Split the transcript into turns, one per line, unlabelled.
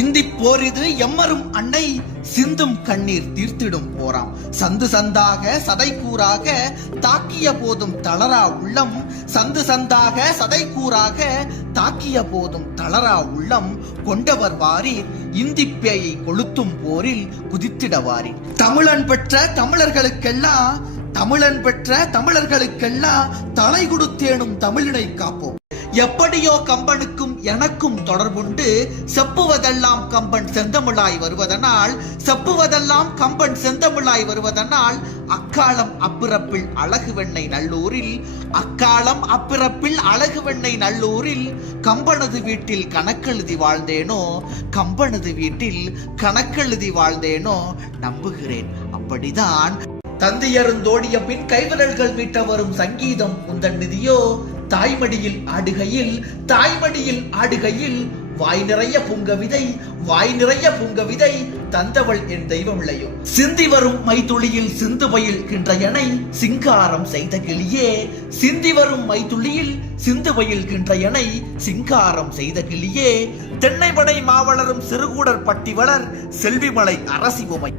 இந்தி போரிது எம்மரும் அன்னை சிந்தும் கண்ணீர் தீர்த்திடும் போராம். சந்து சந்தாக சதை கூறாக தாக்கிய போதும் தளரா உள்ளம். சந்து சந்தாக சதை கூறாக தாக்கிய போதும் தளரா உள்ளம். கொண்டவர் வாரீர் இந்தி பேயை கொளுத்தும் போரில் குதித்திட வாரீர். தமிழன் பெற்ற தமிழர்களுக்கெல்லாம் தமிழன் பெற்ற தமிழர்களுக்கெல்லாம் தலை கொடுத்தேனும் தமிழினை காப்போம். எப்படியோ கம்பனுக்கும் எனக்கும் தொடர்புண்டு செப்புவதெல்லாம் கம்பன் செந்தமிழாய் வருவதனால் செப்புவதெல்லாம் கம்பன் செந்தமிழாய் வருவதனால் அக்காலம் அப்பிறப்பில் அழகு வெண்ணை நல்லூரில் அக்காலம் அப்பிறப்பில் அழகு வெண்ணை நல்லூரில் கம்பனது வீட்டில் கணக்கெழுதி வாழ்ந்தேனோ கம்பனது வீட்டில் கணக்கெழுதி வாழ்ந்தேனோ நம்புகிறேன். அப்படிதான் தந்தையருந்தோடிய பின் கைவிரல்கள் மீட்ட வரும் சங்கீதம் உந்தன் நிதியோ தாய்மடியில் ஆடுகையில் தாய்மடியில் ஆடுகையில் வாய் நிறைய புங்க விதை வாய் நிறைய புங்க விதை தந்தவள் என் தெய்வமில்லையோ? சிந்தி வரும் மைத்துளியில் சிந்து பயில்கின்ற எனை சிங்காரம் செய்த கிளியே. சிந்தி வரும் மைத்துளியில் சிந்து பயில்கின்ற எனை சிங்காரம் செய்த கிளியே. தென்னைமடை மாவளரும் சிறுகூடர் பட்டி வளர் செல்விமலை அரசி உமை.